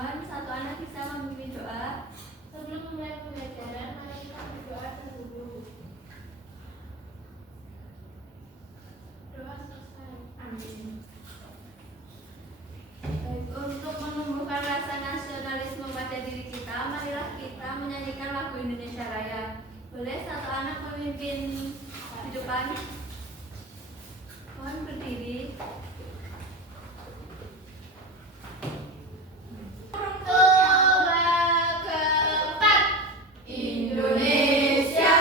Mohon satu anak bisa memimpin doa. Sebelum memulai pembelajaran, mari kita berdoa dahulu. Doa selesai. Amin. Baik, untuk menumbuhkan rasa nasionalisme pada diri kita, marilah kita menyanyikan lagu Indonesia Raya. Boleh satu anak memimpin di depan? Mohon berdiri. Indonesia,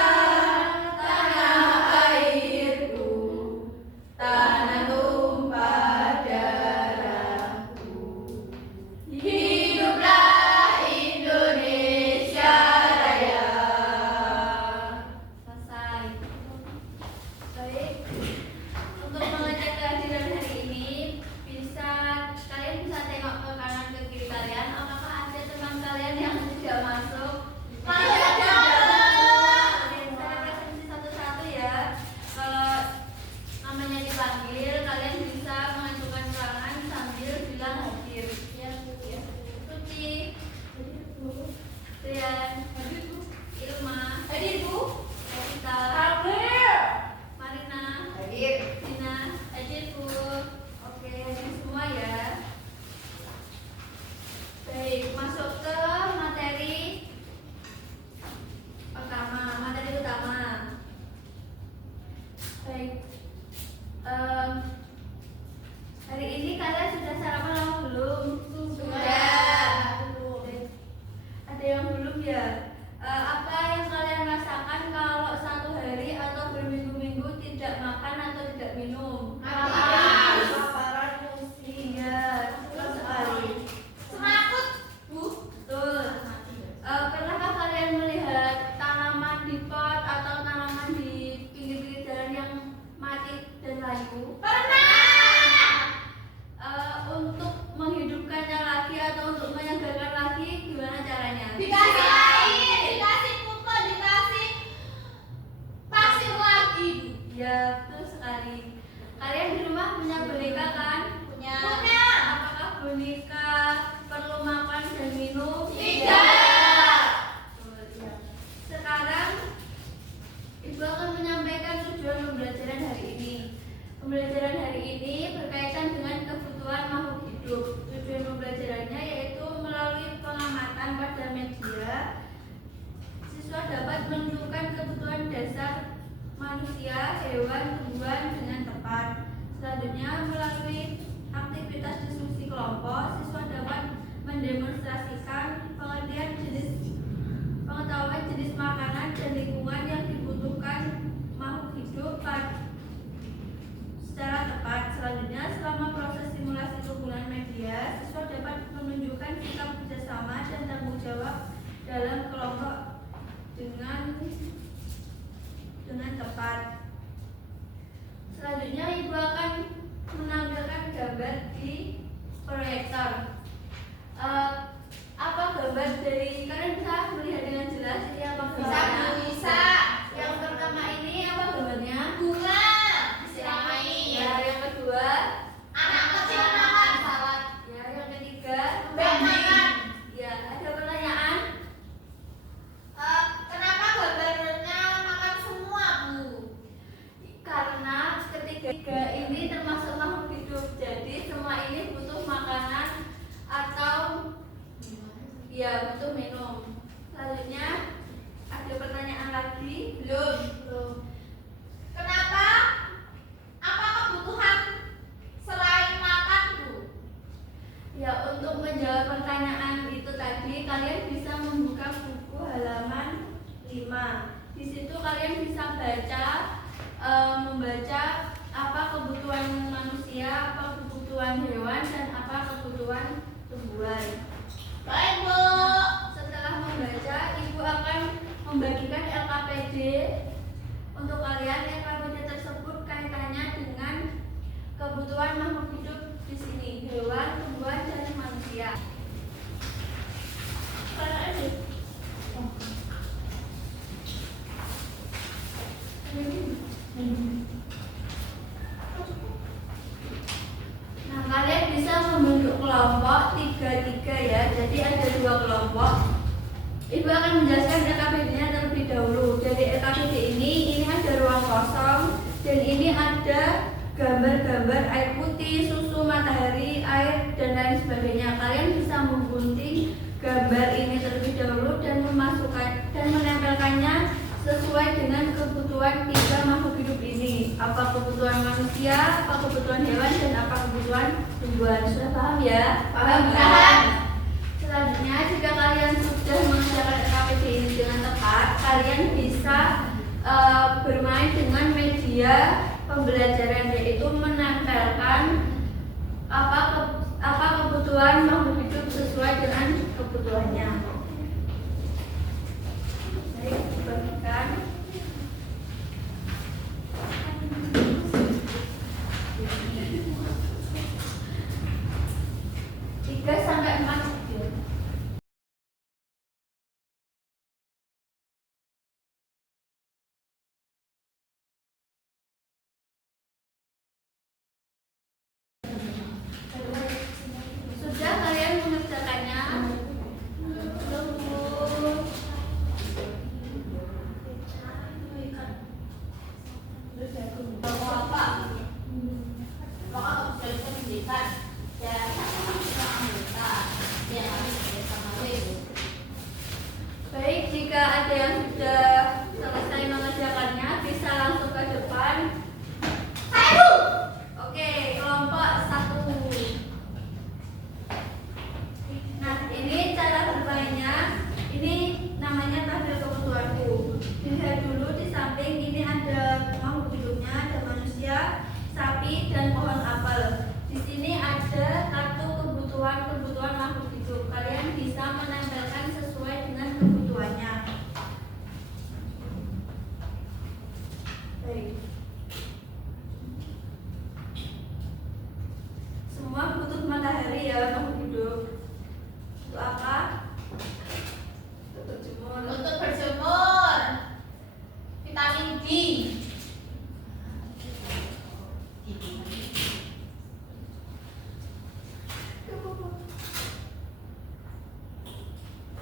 tanah airku, tanah tumpah darahku. Hiduplah Indonesia Raya. Selesai. Baik. Untuk mengecek kehadiran hari ini, kalian bisa tengok ke kanan ke kiri kalian. Apakah ada teman kalian yang tidak masuk? Saya presentasi satu-satu ya. Kalau namanya dipanggil, kalian bisa mengajukan tangan sambil bilang hadir. Ya, Bu, ya. Suci, Rian, Ilma, Hadir, Bu. Evita, Hadir. Marina, Hadir. Dina, hadir Bu. Oke, hadir semua ya. Baik, masuk ke materi utama. Baik. Hari ini kalian sudah sarapan atau belum? Sudah. Baik. Ada yang belum ya? Apa yang kalian rasakan kalau satu hari atau berminggu-minggu tidak makan atau tidak minum? Kelaparan, Iya, betul sekali. Semakut, Bu. Betul. Pernahkah kalian melihat tanaman di pot atau tanaman di pinggir-pinggir jalan yang mati dan layu? Pernah. Untuk menghidupkannya lagi atau untuk menyegarkan lagi, gimana caranya? Dikasih air, dikasih pupuk, dikasih pasir lagi, Bu. Ya, betul sekali. Kalian di rumah punya boneka kan? Punya. Apakah boneka perlu makan dan minum? Tidak. Betul, ya. Sekarang Ibu akan menyampaikan tujuan pembelajaran hari ini. Pembelajaran hari ini berkaitan dengan kebutuhan makhluk hidup. Tujuan pembelajarannya yaitu melalui pengamatan pada media, siswa dapat menentukan kebutuhan dasar manusia, hewan, tumbuhan dengan tepat. Selanjutnya, melalui aktivitas diskusi kelompok, siswa dapat mendemonstrasikan pengetahuan jenis makanan dan lingkungan yang dibutuhkan makhluk hidup secara tepat. Selanjutnya, selama proses simulasi penggunaan media, siswa dapat menunjukkan sikap kerjasama dan tanggung jawab dalam kelompok dengan tepat. Selanjutnya, Ibu akan menampilkan gambar di proyektor. Apa gambar dari kalian bisa melihat dengan jelas ini apa gambarnya? Bisa. Yang pertama ini apa gambarnya? Bunga. Disiramai. Ya, yang kedua Anak kecil makan salad. ya, yang ketiga Bek makan. ya. Ada pertanyaan? Kenapa gambarnya makan semua, Bu? Karena ketiga ini termasuk makhluk hidup, jadi semua ini butuh makanan atau ya butuh minum. Selanjutnya ada pertanyaan lagi? Belum. Kenapa? Apa kebutuhan selain makan, Bu? Ya, untuk menjawab pertanyaan itu tadi kalian bisa membuka buku halaman 5. Di situ kalian bisa membaca apa kebutuhan manusia, apa kebutuhan hewan, dan apa kebutuhan tumbuhan. Baik, Bu. Setelah membaca, Ibu akan membagikan LKPD untuk kalian. LKPD tersebut kaitannya dengan kebutuhan makhluk hidup di sini, hewan, tumbuhan, dan manusia. Nah, kalian bisa membentuk kelompok 3-3 ya. Jadi ada dua kelompok. Ibu akan menjelaskan LKPD-nya terlebih dahulu. Jadi LKPD ini ada ruang kosong dan ini ada gambar-gambar air putih, susu, matahari, air dan lain sebagainya. Kalian bisa menggunting gambar ini terlebih dahulu dan memasukkan dan menempelkannya sesuai dengan kebutuhan tiga makhluk hidup ini. Apa kebutuhan manusia, apa kebutuhan hewan, dan apa kebutuhan tumbuhan. Sudah paham ya? Paham. Selanjutnya, jika kalian sudah mengerjakan LKPD ini dengan tepat, kalian bisa bermain dengan media pembelajaran, yaitu menempelkan apa kebutuhan makhluk hidup sesuai dengan kebutuhannya. Baik, dibagikan. Tiga sampai 4 video. Sudah kalian mengerjakannya? Baik, jika ada yang sudah selesai mengerjakannya, bisa langsung ke depan. Oke, kelompok 1. Nah, ini cara bermainnya. Ini namanya tabel kebutuhanku. Dilihat dulu di samping ini ada makhluk hidupnya, ada manusia, sapi, dan pohon apel. Di sini ada kartu kebutuhan makhluk hidup. Kalian bisa menempelkan sesuai dengan kebutuhannya. Baik. Semua butuh matahari ya, makhluk hidup. Untuk apa? Untuk berjemur. Untuk berjemur. Vitamin D.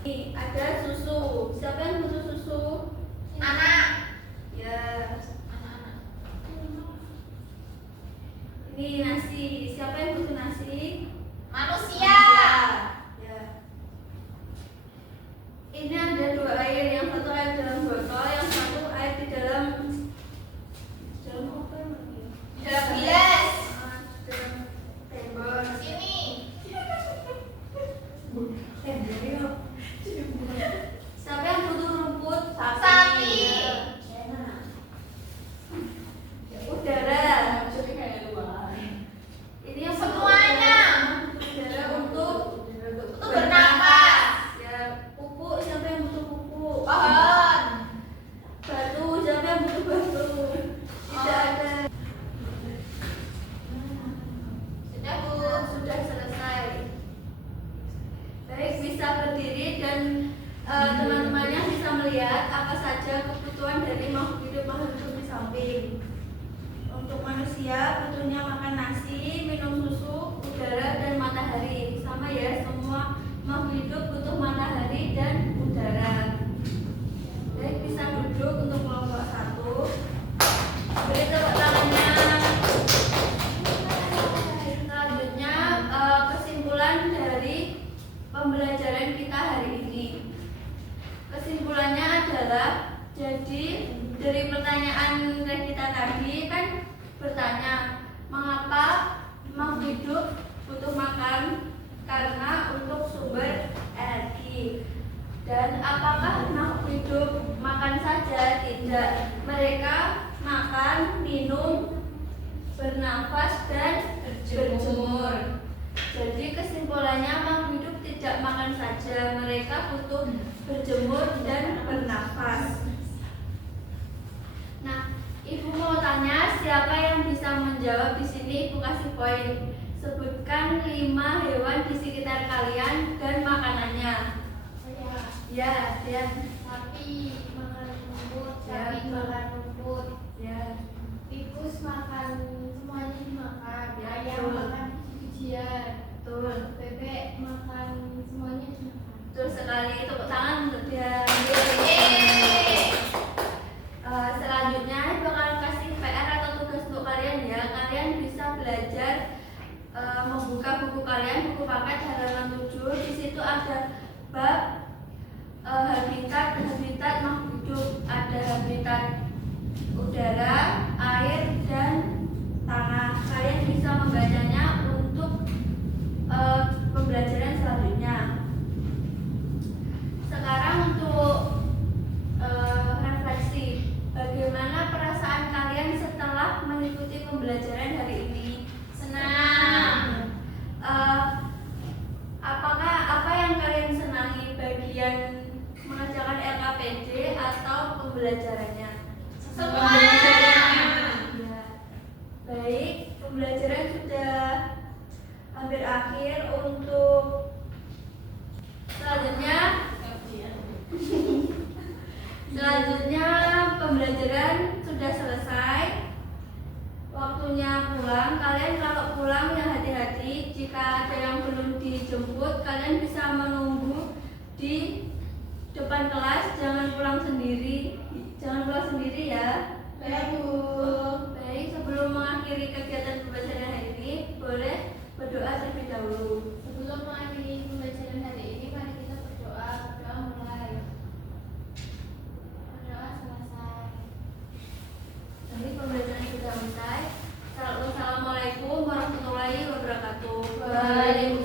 Ini ada susu. Siapa yang butuh susu? Anak. Ya. Anak-anak. Ini nasi. Siapa yang butuh nasi? Manusia. Ya. Ini ada 2 air. Yang satu air dalam botol, yang satu air di dalam apa namanya? Di dalam gelas. Dalam tembok. Sini. Siapa yang butuh rumput? Sapi. Udara. Ini yang Semuanya. udara untuk bernapas. Ya, pupuk. Siapa yang butuh pupuk? Pohon. Batu. Siapa yang butuh batu? Tidak ada. Sudah, Bu. Sudah selesai. Baik, bisa berdiri dan teman-temannya bisa melihat apa saja kebutuhan dari makhluk hidup di samping. Untuk manusia butuhnya makan nasi, minum susu, udara, dan matahari. Sama ya, semua makhluk hidup butuh matahari dan udara. Baik, bisa duduk untuk kelompok 1. Beri tepuk tangannya. Selanjutnya kesimpulan dari pembelajaran kita hari ini. Kesimpulannya adalah, jadi dari pertanyaan kita tadi kan bertanya, mengapa makhluk hidup butuh makan? Karena untuk sumber energi. Dan apakah makhluk hidup makan saja? Tidak. Mereka makan, minum, bernafas, dan berjemur. Jadi kesimpulannya makhluk hidup tidak makan saja, mereka butuh berjemur dan bernafas. Nah, Ibu mau tanya siapa yang bisa menjawab di sini? Ibu kasih poin. Sebutkan 5 hewan di sekitar kalian dan makanannya. Ya, Sapi makan rumput. Ya. Sapi makan rumput. ya, Tikus makan semuanya dimakan. Ya, Ayam betul. makan biji-bijian. betul. Bebek makan semuanya pembelajarannya? Semua. Ya. Baik, pembelajaran sudah hampir akhir. Untuk selanjutnya pembelajaran sudah selesai. Waktunya pulang. Kalian kalau pulang ya hati-hati. Jika ada yang belum dijemput, kalian bisa menunggu di depan kelas. Jangan pulang sendiri. Ya. Baik, Bu. Baik, sebelum mengakhiri kegiatan pembelajaran hari ini, boleh berdoa terlebih dahulu. Sebelum mengakhiri pembelajaran hari ini, mari kita berdoa. Berdoa mulai. Berdoa selesai. Jadi pembelajaran sudah selesai. Assalamualaikum warahmatullahi wabarakatuh. Waalaikumsalam.